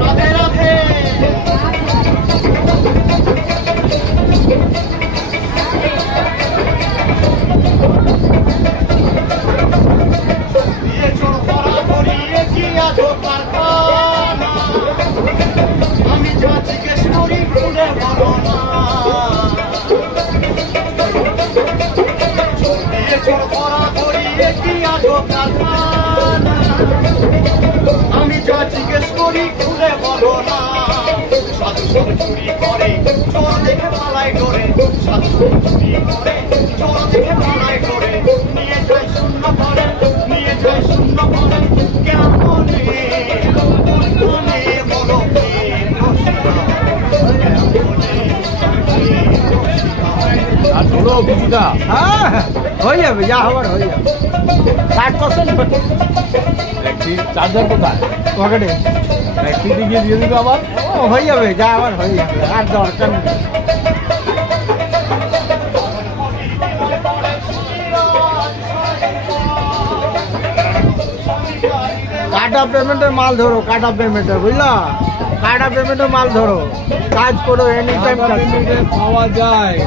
রাধে রাধে। দিয়ে চোর ধরা করিয়ে কি আজো কারখানা, আমি যা জিজ্ঞেস করি খুলে বলো না। দিয়ে চোর ধরা করিয়ে কি আজো কারখানা, আমি যা জিজ্ঞেস করি খুলে বলো না। সাধু সব চুরি করে চোর দেখে পালাই করে, সাধু সব চুরি করে চোর দেখে পালাই করে, নিয়ে যায় শূন্য করে, নিয়ে যায় শূন্য করে। কেমনে কেমনে বলো আর হলো কিছুটা। হ্যাঁ হয়ে যাবে, যা হবার হয়ে যাবে। 60% একটি চার্জার কোথায়? পকেটে। একটি দিয়ে দিয়ে দিবে আবার। ও হয়ে যাবে, যা আবার হয়ে যাবে, আর দরকার নেই। কাটা পেমেন্টের মাল ধরো, কাটা পেমেন্টের, বুঝলা? কাটা পেমেন্টের মাল ধরো, কাজ করো, এনি টাইম কাজ করো। পাওয়া যায়।